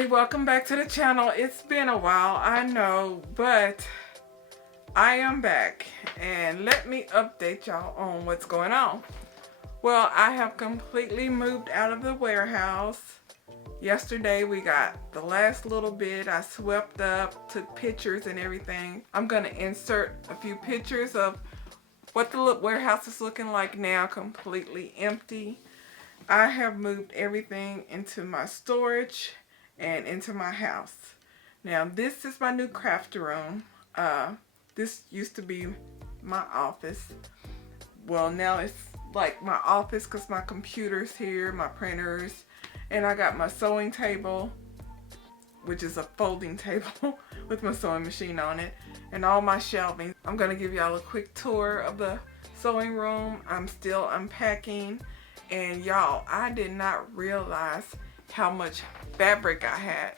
everybody, welcome back to the channel. It's been a while, I know, but I am back and let me update y'all on what's going on. Well, I have completely moved out of the warehouse. Yesterday we got the last little bit. I swept up, took pictures and everything. I'm gonna insert a few pictures of what the warehouse is looking like now, completely empty. I have moved everything into my storage and into my house. Now this is my new craft room. This used to be my office. Well, now it's like my office because my computer's here, my printers, and I got my sewing table, which is a folding table with my sewing machine on it, and all my shelving. I'm gonna give y'all a quick tour of the sewing room. I'm still unpacking, and y'all, I did not realize how much fabric I had.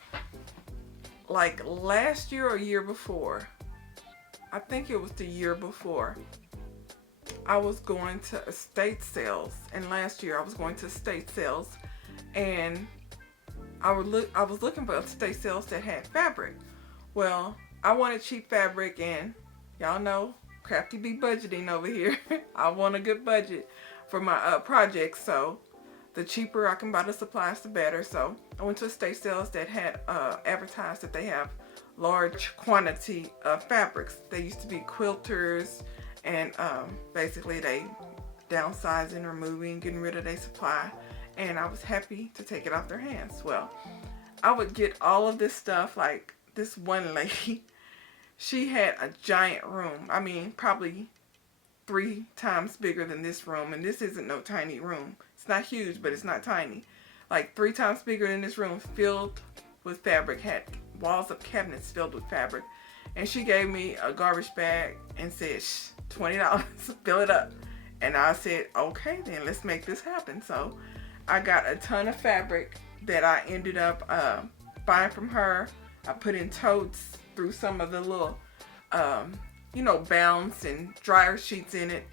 Like last year or year before, I think it was the year before, I was going to estate sales, and last year I was going to estate sales, and I was looking for estate sales that had fabric. Well, I wanted cheap fabric, and y'all know Crafty be budgeting over here. I want a good budget for my projects, so the cheaper I can buy the supplies, the better. So I went to estate sales that had advertised that they have large quantity of fabrics. They used to be quilters, and basically they downsizing, removing, getting rid of their supply, and I was happy to take it off their hands. Well, I would get all of this stuff. Like this one lady, she had a giant room. I mean, probably 3 times bigger than this room, and this isn't no tiny room. It's not huge, but it's not tiny. Like 3 times bigger than this room, filled with fabric, had walls of cabinets filled with fabric. And she gave me a garbage bag and said, "Shh, $20, fill it up." And I said, okay, then let's make this happen. So I got a ton of fabric that I ended up buying from her. I put in totes, threw some of the little bounds and dryer sheets in it,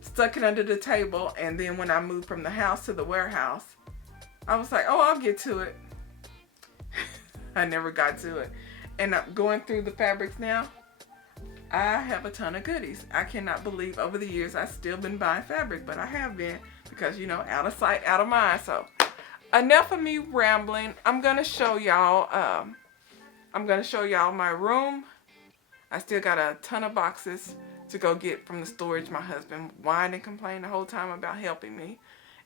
stuck it under the table, and then when I moved from the house to the warehouse, I was like, oh, I'll get to it. I never got to it. And I'm going through the fabrics now. I have a ton of goodies. I cannot believe over the years I've still been buying fabric, but I have been because, out of sight, out of mind. So enough of me rambling. I'm going to show y'all my room. I still got a ton of boxes to go get from the storage. My husband whined and complained the whole time about helping me.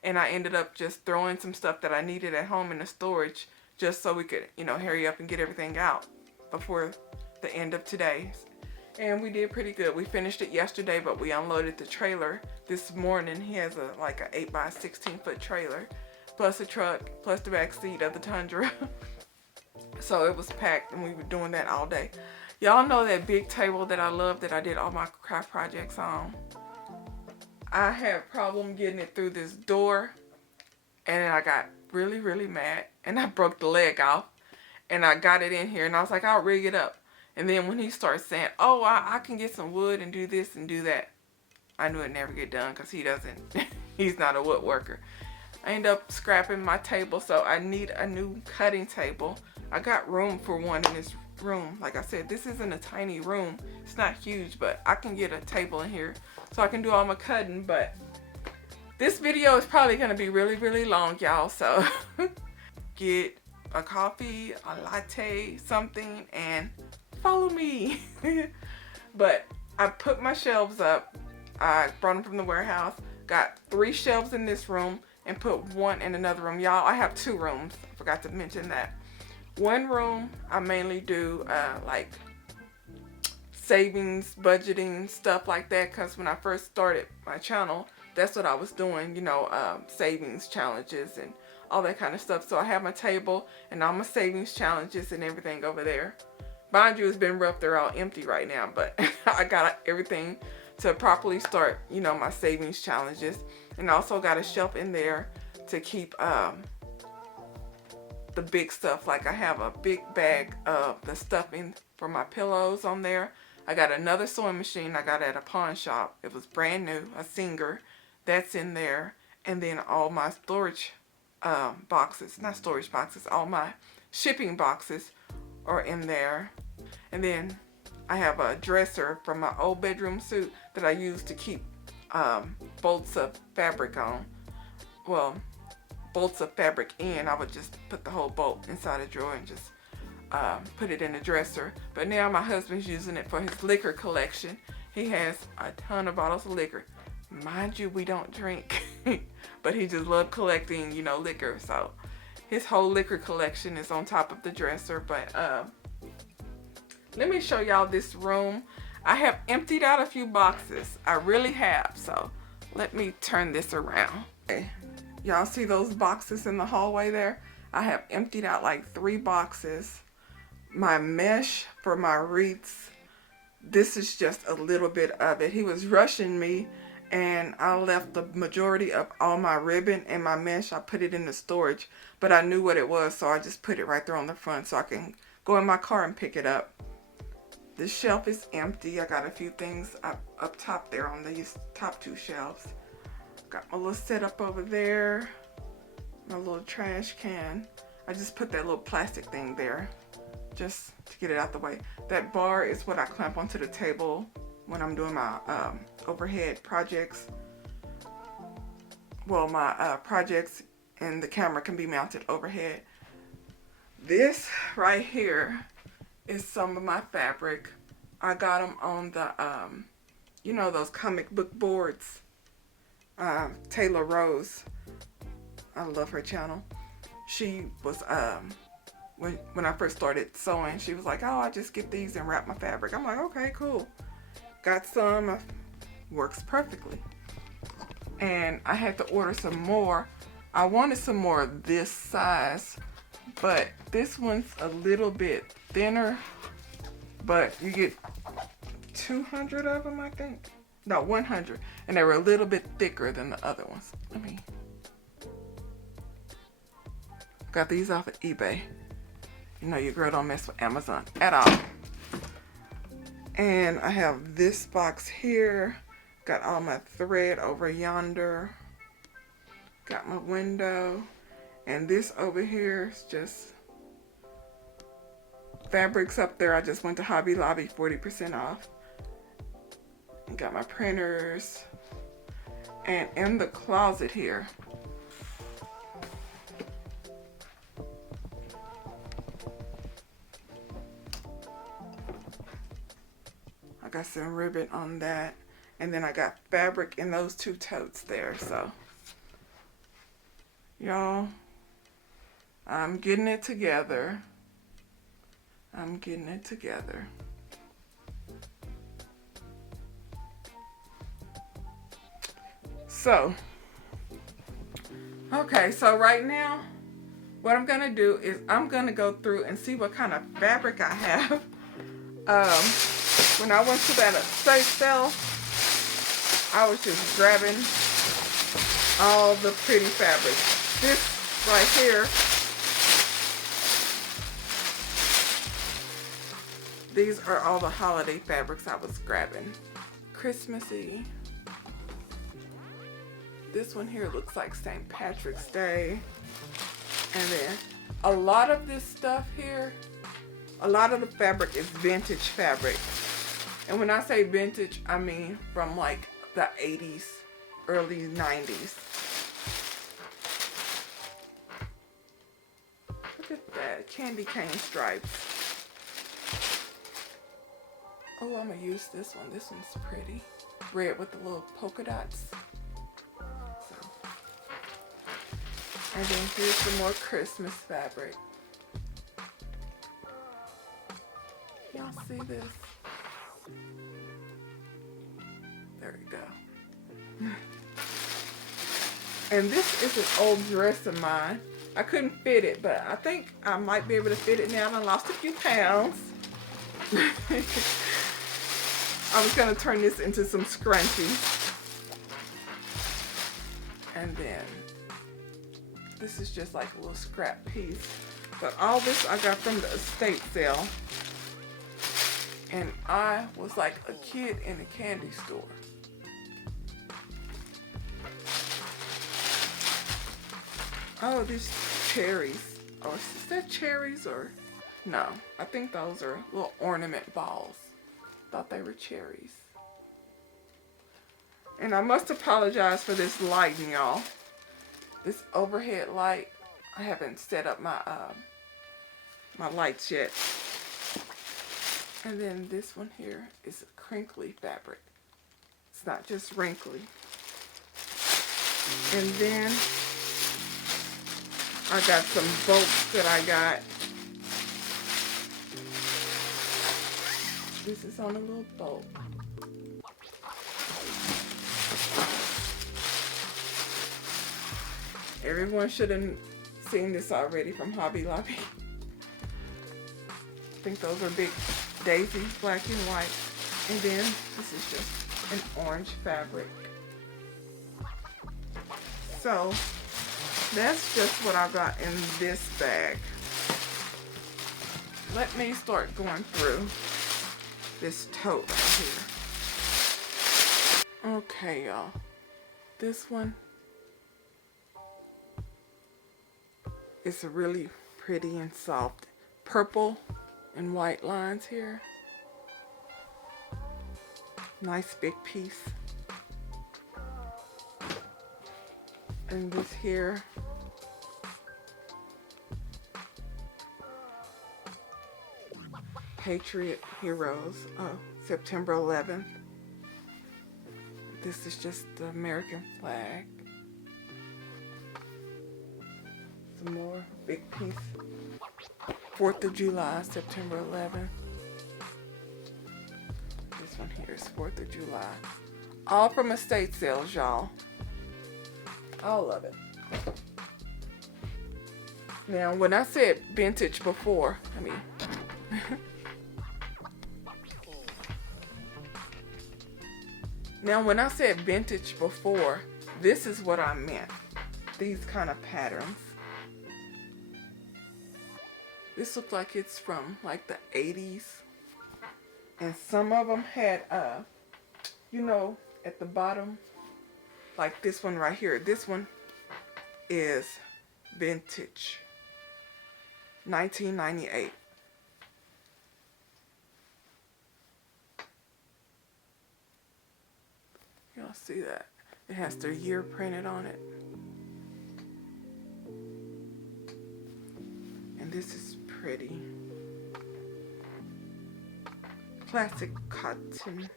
And I ended up just throwing some stuff that I needed at home in the storage just so we could, hurry up and get everything out before the end of today. And we did pretty good. We finished it yesterday, but we unloaded the trailer this morning. He has a 8x16 foot trailer, plus a truck, plus the back seat of the Tundra. So it was packed, and we were doing that all day. Y'all know that big table that I love, that I did all my craft projects on? I had a problem getting it through this door, and I got really, really mad, and I broke the leg off, and I got it in here, and I was like, I'll rig it up. And then when he started saying, oh, I can get some wood and do this and do that, I knew it'd never get done because he's not a woodworker. I ended up scrapping my table, so I need a new cutting table. I got room for one in this room. Like I said, this isn't a tiny room. It's not huge, but I can get a table in here so I can do all my cutting. But this video is probably going to be really, really long, y'all. So get a coffee, a latte, something, and follow me. But I put my shelves up. I brought them from the warehouse. Got 3 shelves in this room and put 1 in another room. Y'all, I have 2 rooms. I forgot to mention that. One room, I mainly do like savings, budgeting, stuff like that. Because when I first started my channel, that's what I was doing, savings challenges and all that kind of stuff. So I have my table and all my savings challenges and everything over there. Mind you, it's been rough. They're all empty right now, but I got everything to properly start, my savings challenges. And also got a shelf in there to keep the big stuff. Like I have a big bag of the stuffing for my pillows on there. I got another sewing machine I got at a pawn shop. It was brand new, a Singer. That's in there. And then all my storage boxes, not storage boxes, all my shipping boxes are in there. And then I have a dresser from my old bedroom suit that I use to keep bolts of fabric on. Well, bolts of fabric in. I would just put the whole bolt inside a drawer and just put it in the dresser. But now my husband's using it for his liquor collection. He has a ton of bottles of liquor. Mind you, we don't drink, but he just loved collecting, you know, liquor. So his whole liquor collection is on top of the dresser. But let me show y'all this room. I have emptied out a few boxes. I really have. So let me turn this around. Okay. Y'all see those boxes in the hallway there? I have emptied out like 3 boxes. My mesh for my wreaths, this is just a little bit of it. He was rushing me and I left the majority of all my ribbon and my mesh. I put it in the storage, but I knew what it was, so I just put it right there on the front so I can go in my car and pick it up. This shelf is empty. I got a few things up top there on these top 2 shelves. Got my little setup over there, my little trash can. I just put that little plastic thing there just to get it out the way. That bar is what I clamp onto the table when I'm doing my overhead projects. Well, my projects and the camera can be mounted overhead. This right here is some of my fabric. I got them on the, you know, those comic book boards. Taylor Rose, I love her channel. She was, when I first started sewing, she was like, oh, I just get these and wrap my fabric. I'm like, okay, cool. Got some, works perfectly. And I had to order some more. I wanted some more of this size, but this one's a little bit thinner, but you get 200 of them, I think. No, 100. And they were a little bit thicker than the other ones. Got these off of eBay. You know your girl don't mess with Amazon at all. And I have this box here. Got all my thread over yonder. Got my window. And this over here is just fabrics up there. I just went to Hobby Lobby, 40% off. And got my printers. And in the closet here, I got some ribbon on that. And then I got fabric in those 2 totes there. So, y'all, I'm getting it together. I'm getting it together. So, okay, so right now, what I'm gonna do is I'm gonna go through and see what kind of fabric I have. When I went to that estate sale, I was just grabbing all the pretty fabric. This right here, these are all the holiday fabrics I was grabbing. Christmassy. This one here looks like St. Patrick's Day. And then a lot of this stuff here, a lot of the fabric is vintage fabric. And when I say vintage, I mean from like the 80s, early 90s. Look at that, candy cane stripes. Oh, I'm gonna use this one. This one's pretty. Red with the little polka dots. And then here's some more Christmas fabric. Y'all see this? There we go. And this is an old dress of mine. I couldn't fit it, but I think I might be able to fit it now. I lost a few pounds. I was gonna turn this into some scrunchies. And then this is just like a little scrap piece. But all this I got from the estate sale. And I was like a kid in a candy store. Oh, these cherries. Or is that cherries or? No, I think those are little ornament balls. Thought they were cherries. And I must apologize for this lighting, y'all. This overhead light, I haven't set up my my lights yet. And then this one here is a crinkly fabric. It's not just wrinkly. And then I got some bolts that I got. This is on a little bolt. Everyone should have seen this already from Hobby Lobby. I think those are big daisies, black and white. And then this is just an orange fabric. So that's just what I got in this bag. Let me start going through this tote right here. Okay, y'all. This one is a really pretty and soft purple and white lines here. Nice big piece. And this here, Patriot Heroes, September 11th. This is just the American flag. Some more big piece. 4th of July, September 11th. This one here is 4th of July. All from estate sales, y'all. All of it. Now, when I said vintage before, now when I said vintage before, this is what I meant. These kind of patterns. This looks like it's from like the 80s. And some of them had, you know, at the bottom, like this one right here. This one is vintage. 1998. Y'all see that? It has their year printed on it. And this is pretty. Classic cotton.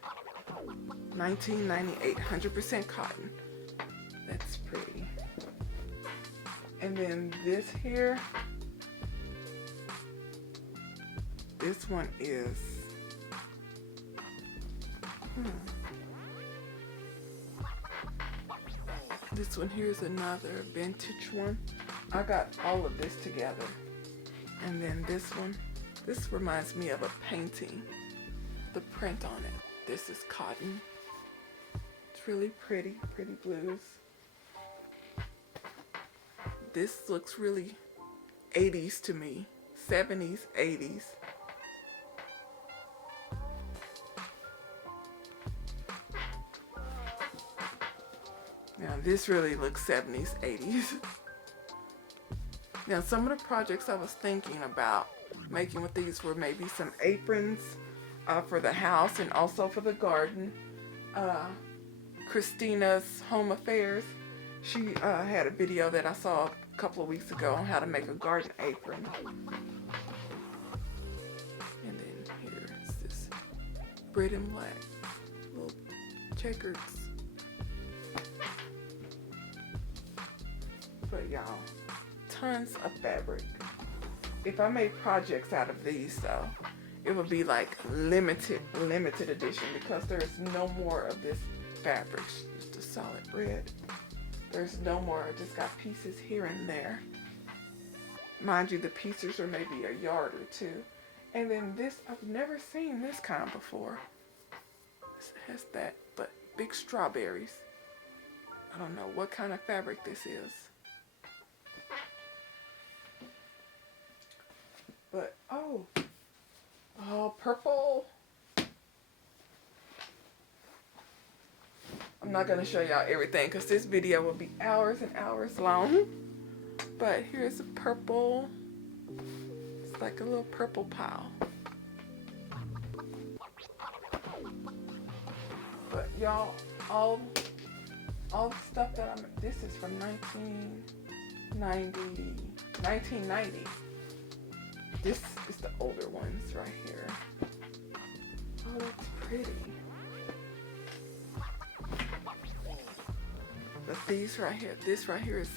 1998. 100% cotton. That's pretty. And then this here. This one is. This one here is another vintage one. I got all of this together. And then this one. This reminds me of a painting. The print on it. This is cotton. It's really pretty. Pretty blues. This looks really 80s to me. 70s, 80s. Now this really looks 70s, 80s. Now some of the projects I was thinking about making with these were maybe some aprons for the house and also for the garden. Christina's Home Affairs, she had a video that I saw a couple of weeks ago on how to make a garden apron. And then here's this red and black little checkers. But y'all, tons of fabric. If I made projects out of these though, it would be like limited edition because there's no more of this fabric. Just a solid red. There's no more. I just got pieces here and there. Mind you, the pieces are maybe a yard or two. And then this, I've never seen this kind before. This has that, but big strawberries. I don't know what kind of fabric this is. But, oh, purple. I'm not going to show y'all everything because this video will be hours and hours long. But here's a purple. It's like a little purple pile. But y'all, all the stuff that this is from 1990. This is the older ones right here. Oh, that's pretty. But these right here, this right here is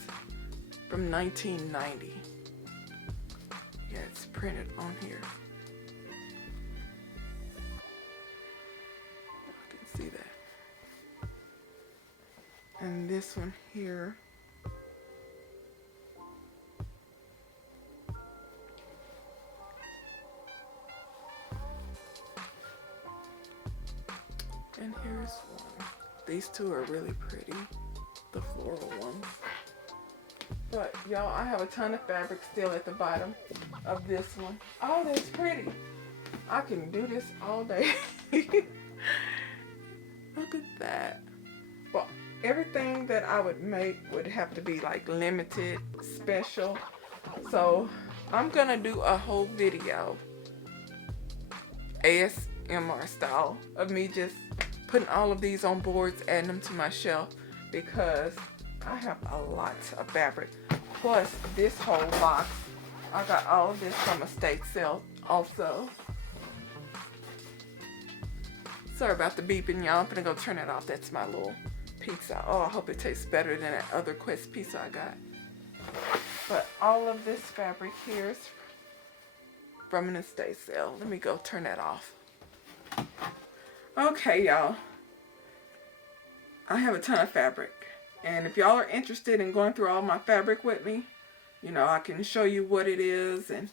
from 1990. Yeah, it's printed on here. I can see that. And this one here. And here's one. These two are really pretty, the floral ones. But y'all, I have a ton of fabric still at the bottom of this one. Oh, that's pretty. I can do this all day. Look at that. Well, everything that I would make would have to be like limited, special. So I'm gonna do a whole video, ASMR style, of me just putting all of these on boards, adding them to my shelf, because I have a lot of fabric. Plus this whole box, I got all of this from a estate sale also. Sorry about the beeping, y'all. I'm gonna go turn it off. That's my little pizza. Oh, I hope it tastes better than that other Quest pizza I got. But all of this fabric here is from an estate sale. Let me go turn that off. Okay, y'all. I have a ton of fabric. And if y'all are interested in going through all my fabric with me, you know, I can show you what it is and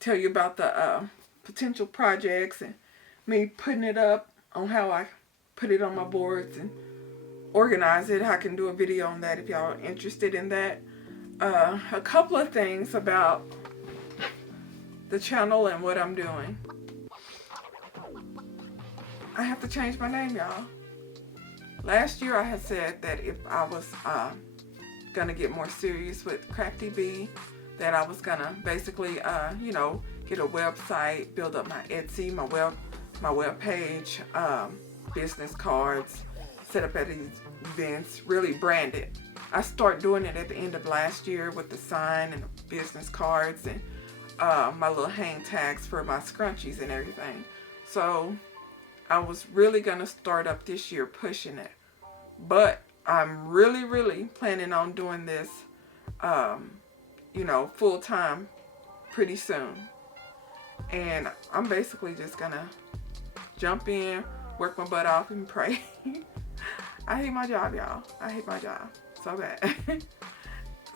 tell you about the potential projects and me putting it up on how I put it on my boards and organize it. I can do a video on that if y'all are interested in that. A couple of things about the channel and what I'm doing. I have to change my name, y'all. Last year I had said that if I was gonna get more serious with Crafty Bee, that I was gonna basically you know, get a website, build up my Etsy, my web page, business cards, set up at these events, really brand it. I started doing it at the end of last year with the sign and the business cards and my little hang tags for my scrunchies and everything. So I was really gonna start up this year pushing it, but I'm really planning on doing this you know, full time pretty soon. And I'm basically just gonna jump in, work my butt off and pray. I hate my job, y'all. I hate my job so bad.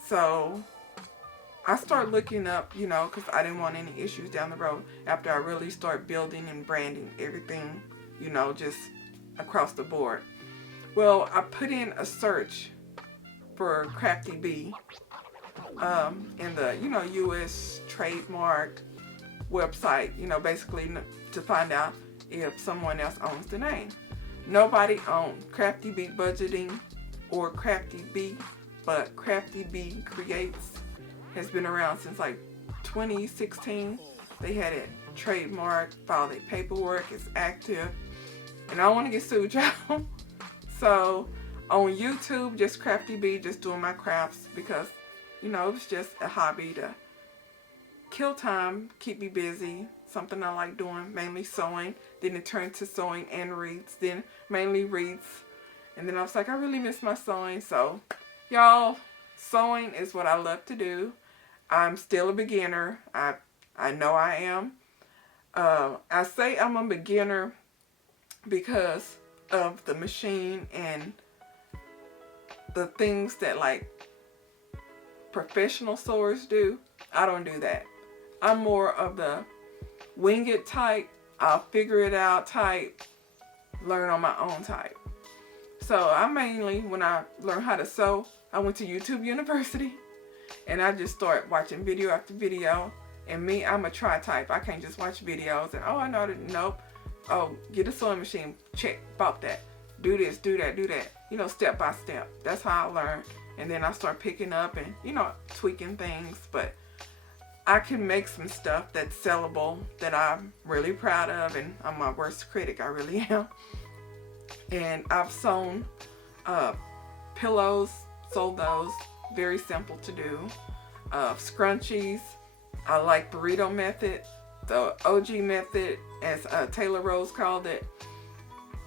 So I started looking up, you know, because I didn't want any issues down the road after I really start building and branding everything, you know, just across the board. Well, I put in a search for Crafty Bee in the, you know, U.S. trademark website, you know, basically to find out if someone else owns the name. Nobody owned Crafty Bee Budgeting or Crafty Bee, but Crafty Bee Creates has been around since like 2016. They had it trademarked, filed their paperwork, it's active, and I don't want to get sued, y'all. So on YouTube, just Crafty Bee, just doing my crafts because, you know, it's just a hobby to kill time, keep me busy, something I like doing, mainly sewing. Then it turned to sewing and wreaths, then mainly wreaths. And then I was like, I really miss my sewing. So y'all, sewing is what I love to do. I'm still a beginner. I know I am. I say I'm a beginner because of the machine and the things that like professional sewers do. I don't do that. I'm more of the wing it type, I'll figure it out type, learn on my own type. So I mainly, when I learned how to sew, I went to YouTube University and I just started watching video after video. And me, I'm a try type. I can't just watch videos and, oh, I know that. Nope. Oh, get a sewing machine. Check. Bought that. Do this. Do that. Do that. You know, step by step. That's how I learned. And then I start picking up and, you know, tweaking things. But I can make some stuff that's sellable that I'm really proud of, and I'm my worst critic, I really am. And I've sewn pillows, sold those, very simple to do. Scrunchies, I like burrito method, the OG method, as Taylor Rose called it.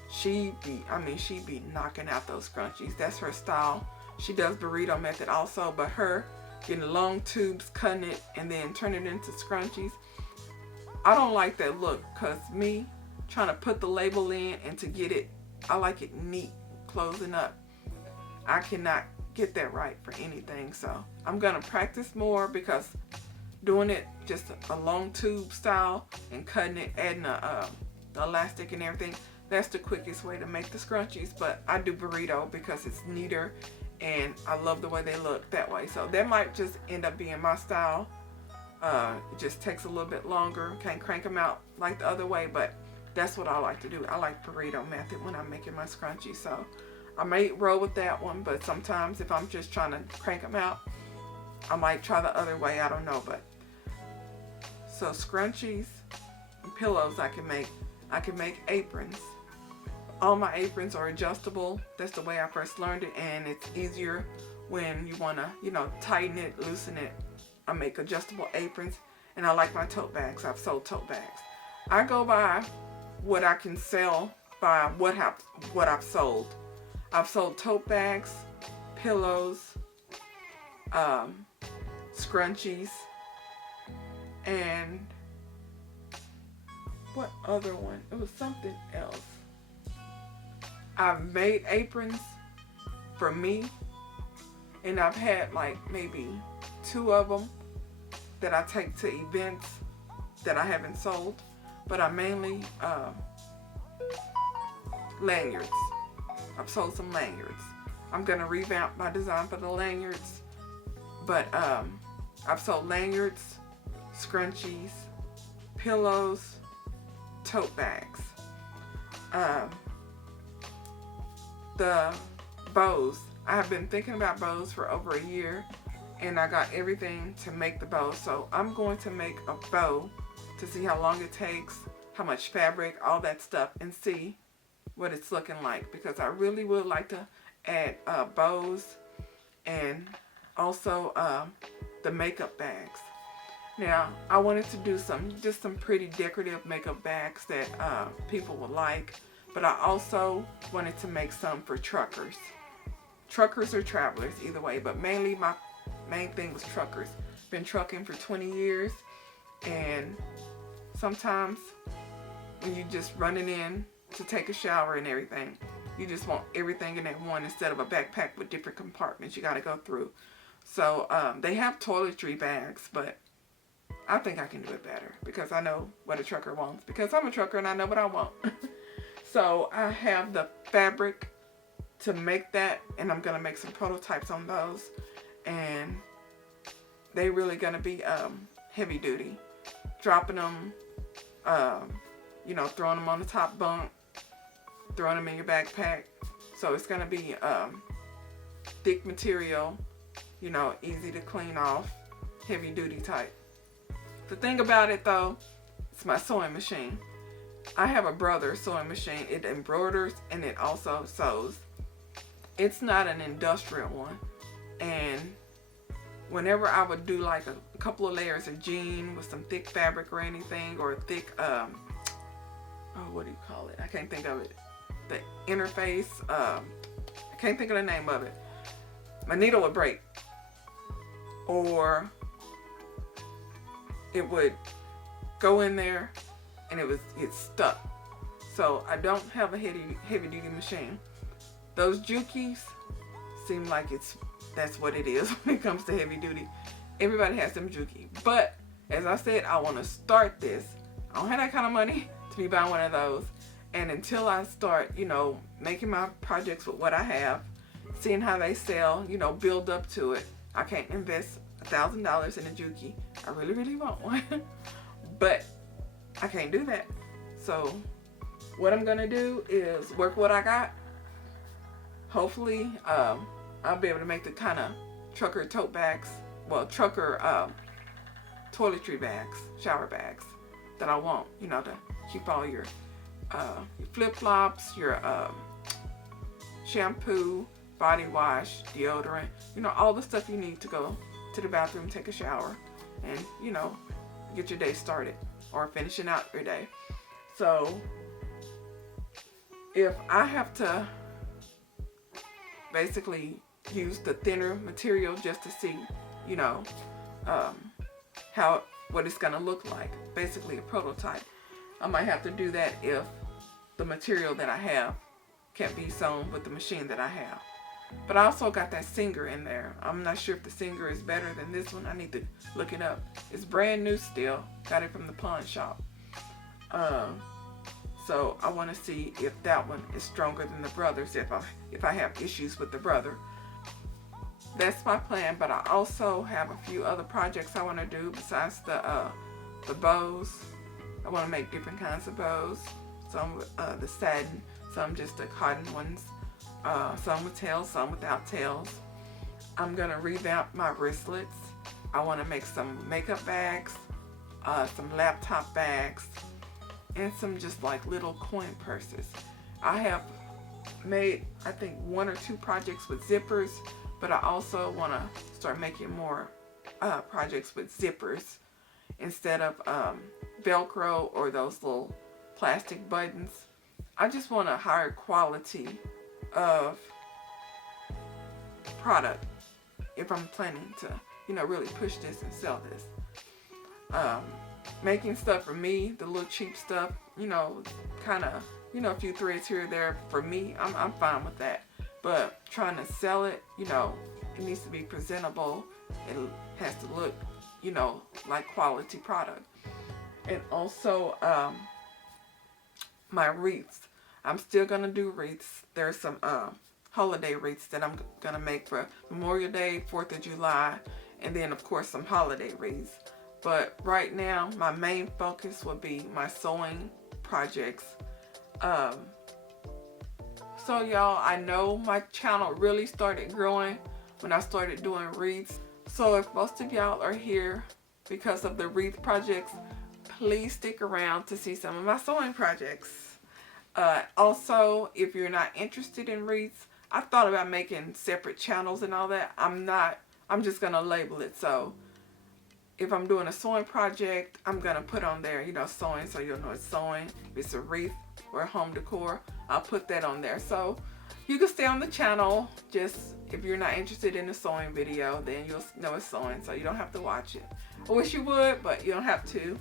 She be knocking out those scrunchies. That's her style. She does burrito method also, but her getting long tubes, cutting it, and then turning it into scrunchies, I don't like that look, because me trying to put the label in and to get it, I like it neat, closing up. I cannot get that right for anything, so I'm going to practice more, because doing it just a long tube style and cutting it, adding the elastic and everything, that's the quickest way to make the scrunchies. But I do burrito because it's neater and I love the way they look that way. So that might just end up being my style. It just takes a little bit longer. Can't crank them out like the other way, but that's what I like to do. I like burrito method when I'm making my scrunchies. So I may roll with that one, but sometimes if I'm just trying to crank them out, I might try the other way. I don't know, but so scrunchies and pillows I can make. I can make aprons. All my aprons are adjustable. That's the way I first learned it, and it's easier when you want to, tighten it, loosen it. I make adjustable aprons, and I like my tote bags. I've sold tote bags. I go by what I can sell by what I've sold. I've sold tote bags, pillows, scrunchies, and what other one? It was something else. I've made aprons for me, and I've had like maybe 2 of them that I take to events that I haven't sold, but I mainly lanyards. I've sold some lanyards. I'm gonna revamp my design for the lanyards, but I've sold lanyards, scrunchies, pillows, tote bags. The bows, I have been thinking about bows for over a year, and I got everything to make the bow. So I'm going to make a bow to see how long it takes, how much fabric, all that stuff, and see what it's looking like, because I really would like to add bows and also the makeup bags. Now I wanted to do just some pretty decorative makeup bags that people would like, but I also wanted to make some for truckers or travelers, either way, but mainly my main thing was truckers. Been trucking for 20 years, and sometimes when you just running in to take a shower and everything, you just want everything in that one instead of a backpack with different compartments you got to go through. So they have toiletry bags, but I think I can do it better because I know what a trucker wants, because I'm a trucker and I know what I want. So I have the fabric to make that, and I'm going to make some prototypes on those, and they really going to be heavy duty. Dropping them, throwing them on the top bunk, throwing them in your backpack. So it's going to be thick material, easy to clean off, heavy duty type. The thing about it though, it's my sewing machine. I have a brother sewing machine. It embroiders and it also sews. It's not an industrial one, and whenever I would do like a couple of layers of jean with some thick fabric or anything, or thick what do you call it? I can't think of it. The interface, I can't think of the name of it. My needle would break, or it would go in there and it would get stuck. So I don't have a heavy duty machine. Those Jukies seem like that's what it is when it comes to heavy duty. Everybody has them Juki. But as I said, I want to start this. I don't have that kind of money to be buying one of those. And until I start, making my projects with what I have, seeing how they sell, build up to it, I can't invest $1,000 in a Juki. I really, really want one. But I can't do that. So what I'm going to do is work what I got. Hopefully, I'll be able to make the kind of trucker tote bags. Well, trucker toiletry bags, shower bags that I want, you know, to keep all your flip-flops, your shampoo, body wash, deodorant, you know, all the stuff you need to go to the bathroom, take a shower, and, you know, get your day started or finishing out your day. So if I have to basically use the thinner material just to see, you know, what it's gonna look like, basically a prototype, I might have to do that if the material that I have can't be sewn with the machine that I have. But I also got that Singer in there. I'm not sure if the Singer is better than this one. I need to look it up. It's brand new still. Got it from the pawn shop. So I want to see if that one is stronger than the Brothers, if I have issues with the Brother. That's my plan, but I also have a few other projects I want to do besides the bows. I want to make different kinds of bows. Some with the satin, some just the cotton ones, some with tails, some without tails. I'm going to revamp my wristlets. I want to make some makeup bags, some laptop bags, and some just like little coin purses. I have made, I think, 1 or 2 projects with zippers, but I also want to start making more projects with zippers instead of Velcro or those little plastic buttons. I just want a higher quality of product if I'm planning to, you know, really push this and sell this. Making stuff for me, the little cheap stuff, you know, kind of, you know, a few threads here or there for me, I'm fine with that. But trying to sell it, you know, it needs to be presentable. It has to look, you know, like quality product. And also my wreaths. I'm still going to do wreaths. There's some holiday wreaths that I'm going to make for Memorial Day, 4th of July, and then of course some holiday wreaths. But right now my main focus will be my sewing projects. So y'all, I know my channel really started growing when I started doing wreaths. So if most of y'all are here because of the wreath projects, please stick around to see some of my sewing projects. Also, if you're not interested in wreaths, I thought about making separate channels and all that. I'm just gonna label it. So if I'm doing a sewing project, I'm gonna put on there, you know, sewing, so you'll know it's sewing. If it's a wreath or home decor, I'll put that on there. So you can stay on the channel. Just if you're not interested in the sewing video, then you'll know it's sewing, so you don't have to watch it. I wish you would, but you don't have to.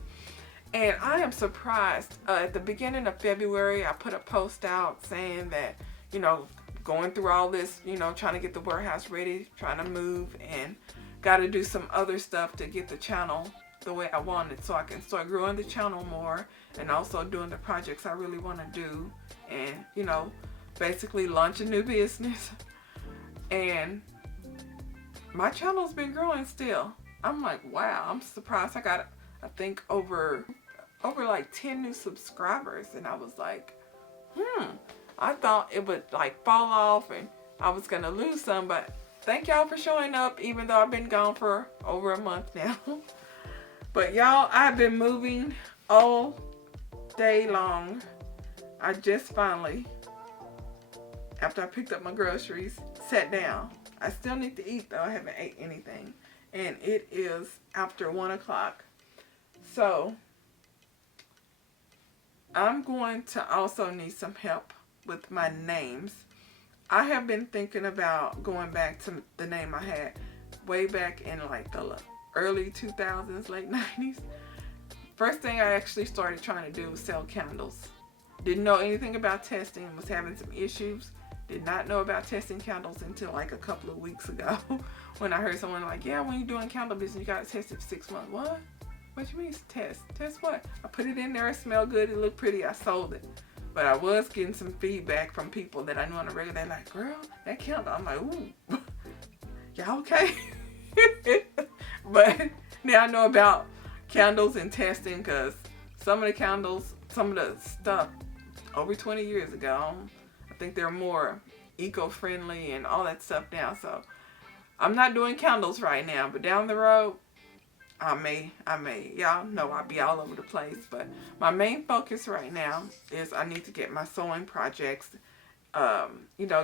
And I am surprised. At the beginning of February, I put a post out saying that, you know, going through all this, you know, trying to get the warehouse ready, trying to move, and got to do some other stuff to get the channel the way I want it, so I can start growing the channel more and also doing the projects I really want to do, and, you know, basically launch a new business. And my channel's been growing still. I'm like, wow, I'm surprised. I got, I think, over like 10 new subscribers, and I was like, I thought it would like fall off and I was gonna lose some, but thank y'all for showing up, even though I've been gone for over a month now. But y'all, I've been moving all day long. I just finally, after I picked up my groceries, sat down. I still need to eat though. I haven't ate anything. And it is after 1 o'clock. So I'm going to also need some help with my names. I have been thinking about going back to the name I had way back in like the early 2000s, late 90s. First thing I actually started trying to do was sell candles. Didn't know anything about testing, was having some issues. Did not know about testing candles until like a couple of weeks ago when I heard someone like, yeah, when you're doing candle business, you gotta test it for 6 months. What? What you mean test? Test what? I put it in there, it smelled good, it looked pretty, I sold it. But I was getting some feedback from people that I knew on the regular. They're like, girl, that candle. I'm like, ooh, y'all okay? But now I know about candles and testing, because some of the candles, some of the stuff over 20 years ago, I think they're more eco-friendly and all that stuff now. So I'm not doing candles right now, but down the road, Y'all know I'll be all over the place, but my main focus right now is I need to get my sewing projects,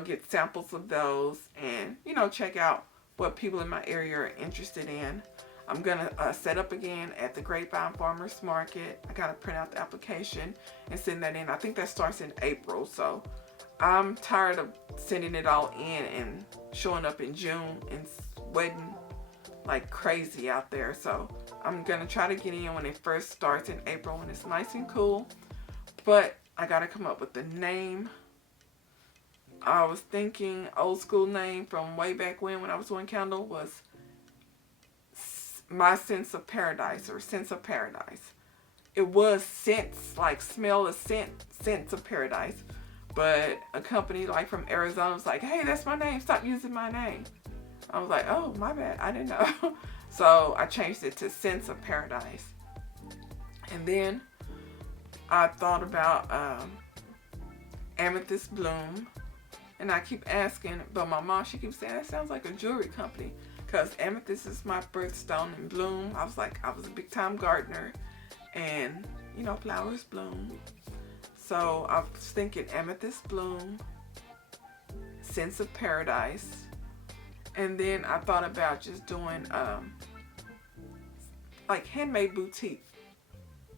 get samples of those and, check out what people in my area are interested in. I'm going to set up again at the Grapevine Farmers Market. I got to print out the application and send that in. I think that starts in April, so I'm tired of sending it all in and showing up in June and waiting like crazy out there. So I'm going to try to get in when it first starts in April when it's nice and cool. But I got to come up with the name. I was thinking old school name from way back when I was doing candle was My Sense of Paradise or Sense of Paradise. It was scents, like smell of Sense of Paradise. But a company like from Arizona was like, hey, that's my name. Stop using my name. I was like, oh, my bad. I didn't know. So I changed it to Sense of Paradise. And then I thought about Amethyst Bloom. And I keep asking, but my mom, she keeps saying, that sounds like a jewelry company. Because amethyst is my birthstone and bloom. I was a big time gardener. And, flowers bloom. So I was thinking Amethyst Bloom, Sense of Paradise. And then I thought about just doing like Handmade Boutique.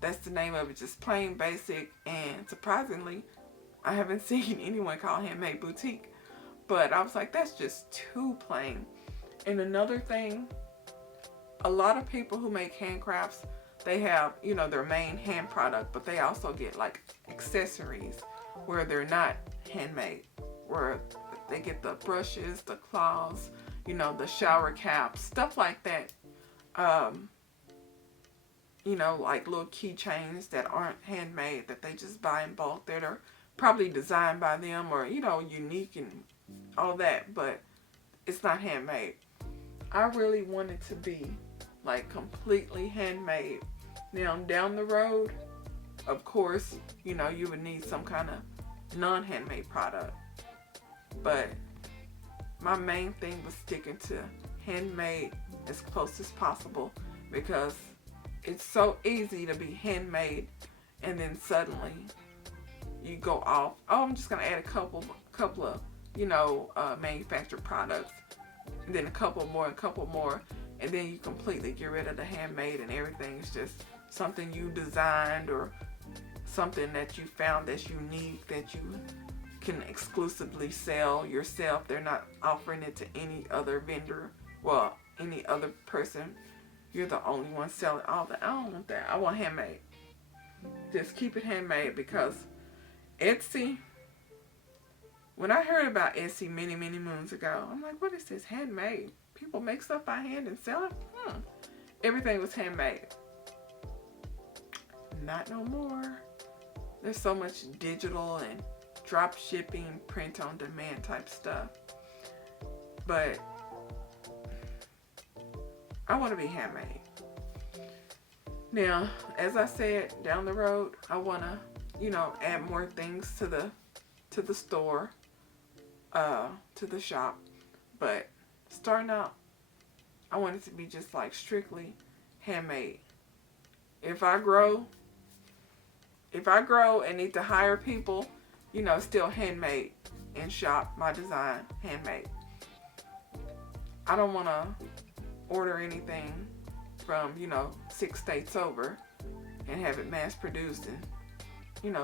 That's the name of it, just plain basic. And surprisingly, I haven't seen anyone call Handmade Boutique. But I was like, that's just too plain. And another thing, a lot of people who make handcrafts, they have, their main hand product, but they also get like accessories where they're not handmade, where they get the brushes, the claws, the shower caps, stuff like that. Like little keychains that aren't handmade, that they just buy in bulk, that are probably designed by them or, unique and all that, but it's not handmade. I really want it to be like completely handmade. Now down the road, of course, you would need some kind of non-handmade product. But my main thing was sticking to handmade as close as possible because it's so easy to be handmade and then suddenly you go off, oh, I'm just gonna add a couple of manufactured products, and then a couple more, and then you completely get rid of the handmade and everything is just something you designed or something that you found that's unique that you can exclusively sell yourself. They're not offering it to any other vendor, well, any other person. You're the only one selling all that. I don't want that. I want handmade. Just keep it handmade because Etsy, when I heard about Etsy many, many moons ago, I'm like, what is this handmade? People make stuff by hand and sell it? Everything was handmade. Not no more. There's so much digital and drop shipping, print on demand type stuff. But I want to be handmade. Now, as I said, down the road, I want to, add more things to the store, to the shop. But starting out, I want it to be just like strictly handmade. If I grow and need to hire people, still handmade in shop, my design, handmade. I don't want to order anything from, 6 states over and have it mass produced and,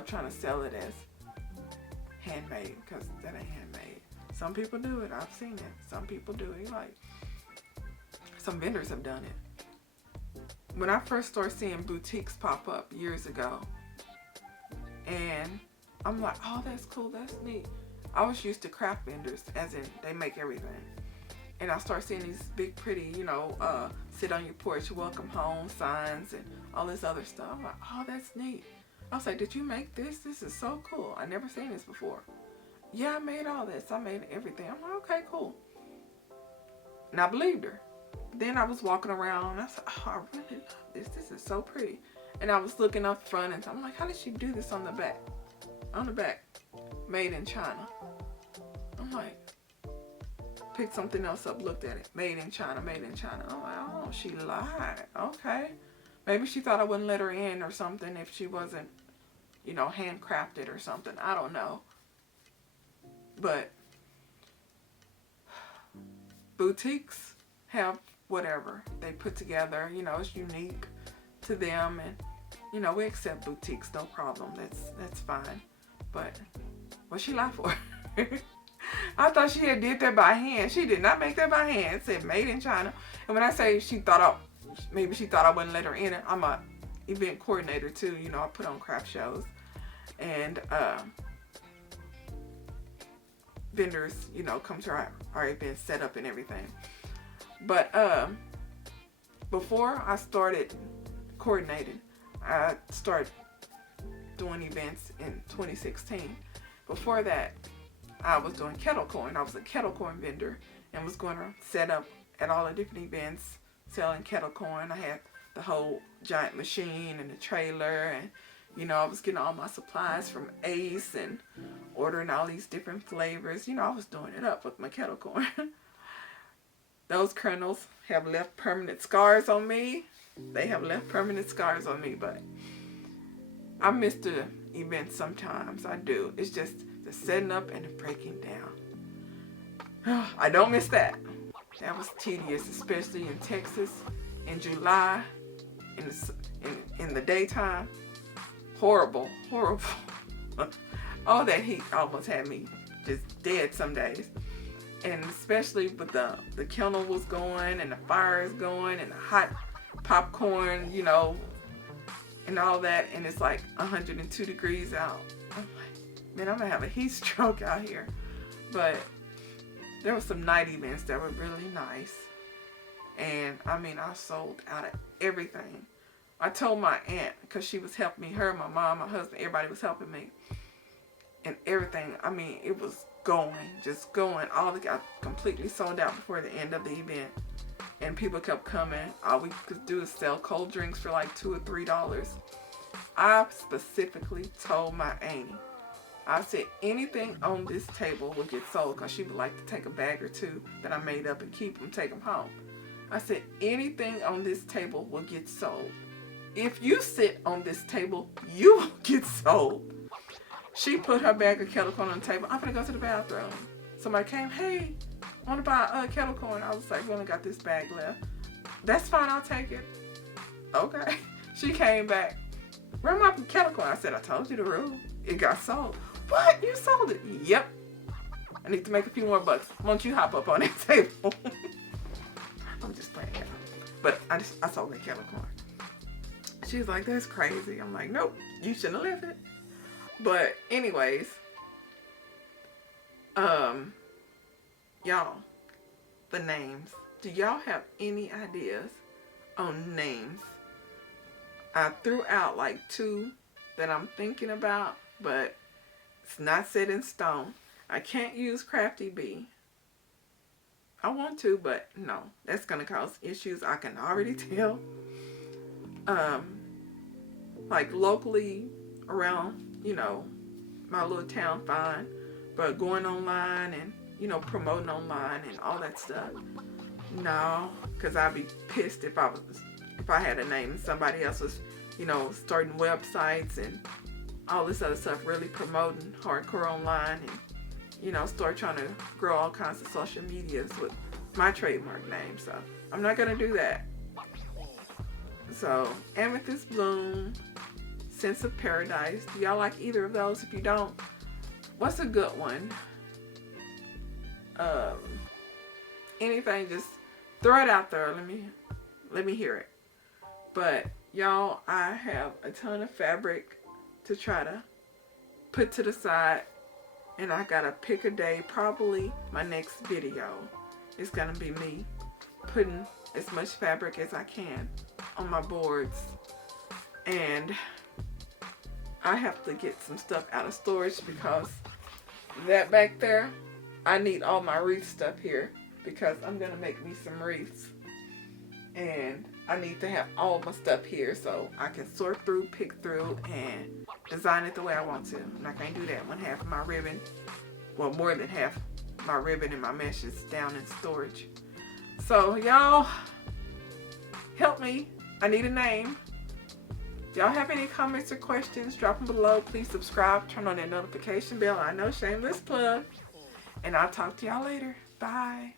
trying to sell it as handmade, because that ain't handmade. Some people do it. I've seen it. Some people do it. Like, some vendors have done it. When I first started seeing boutiques pop up years ago, and I'm like, oh, that's cool, that's neat. I was used to craft vendors, as in they make everything. And I started seeing these big, pretty, sit on your porch, welcome home signs and all this other stuff. I'm like, oh, that's neat. I was like, did you make this? This is so cool. I never seen this before. Yeah, I made all this. I made everything. I'm like, okay, cool. And I believed her. Then I was walking around and I said, oh, I really love this. This is so pretty. And I was looking up front and I'm like, how did she do this on the back? On the back, made in China. I'm like, picked something else up, looked at it, made in China, made in China. I'm like, oh, she lied. Okay. Maybe she thought I wouldn't let her in or something if she wasn't, you know, handcrafted or something. I don't know. But boutiques have whatever they put together. You know, it's unique to them, and you know, we accept boutiques, no problem. That's fine. But what she lied for? I thought she had did that by hand. She did not make that by hand. It said made in China. And when I say maybe she thought I wouldn't let her in it. I'm a event coordinator too. You know, I put on craft shows, and vendors, you know, come to our events set up and everything. But before I started coordinating, I started doing events in 2016. Before that, I was doing kettle corn. I was a kettle corn vendor and was going to set up at all the different events selling kettle corn. I had the whole giant machine and the trailer, and you know, I was getting all my supplies from Ace and ordering all these different flavors. You know, I was doing it up with my kettle corn. Those kernels have left permanent scars on me. They have left permanent scars on me, but I miss the events sometimes. I do. It's just the setting up and the breaking down. I don't miss that. That was tedious, especially in Texas in July, in the daytime. Horrible. All that heat almost had me just dead some days. And especially with the kennel was going and the fires going and the hot popcorn, you know, and all that, and it's like 102 degrees out. I'm like, man, I'm gonna have a heat stroke out here. But there were some night events that were really nice, and I mean, I sold out of everything. I told my aunt, because she was helping me, her, my mom, my husband, everybody was helping me, and everything, I mean, it was just going. All got completely sold out before the end of the event. And people kept coming. All we could do is sell cold drinks for like $2 or $3. I specifically told my auntie, I said, anything on this table will get sold, because she would like to take a bag or two that I made up and keep them, take them home. I said, anything on this table will get sold. If you sit on this table, you will get sold. She put her bag of kettle corn on the table. I'm gonna go to the bathroom. Somebody came, hey, I want to buy kettle corn. I was like, we only got this bag left. That's fine, I'll take it. Okay. She came back. Where my kettle corn? I said, I told you the rule. It got sold. What? You sold it? Yep. I need to make a few more bucks. Won't you hop up on that table? I'm just playing it. But I sold that kettle corn. She was like, that's crazy. I'm like, nope, you shouldn't have left it. But anyways, y'all, the names. Do y'all have any ideas on names? I threw out like 2 that I'm thinking about, but it's not set in stone. I can't use Crafty Bee. I want to, but no, that's gonna cause issues. I can already tell. Like locally around, you know, my little town, fine, but going online and, you know, promoting online and all that stuff, no, because I'd be pissed if I had a name and somebody else was, you know, starting websites and all this other stuff, really promoting hardcore online, and, you know, start trying to grow all kinds of social medias with my trademark name. So I'm not gonna do that. So Amethyst Bloom, Sense of Paradise. Do y'all like either of those? If you don't, what's a good one? Anything, just throw it out there. Let me hear it. But y'all, I have a ton of fabric to try to put to the side, and I gotta pick a day. Probably my next video is gonna be me putting as much fabric as I can on my boards, and I have to get some stuff out of storage, because that back there, I need all my wreath stuff here, because I'm gonna make me some wreaths, and I need to have all my stuff here so I can sort through, pick through, and design it the way I want to. And I can't do that when half of my ribbon, well, more than half my ribbon and my mesh is down in storage. So y'all, Help me. I need a name. If y'all have any comments or questions, drop them below. Please subscribe. Turn on that notification bell. I know, shameless plug. And I'll talk to y'all later. Bye.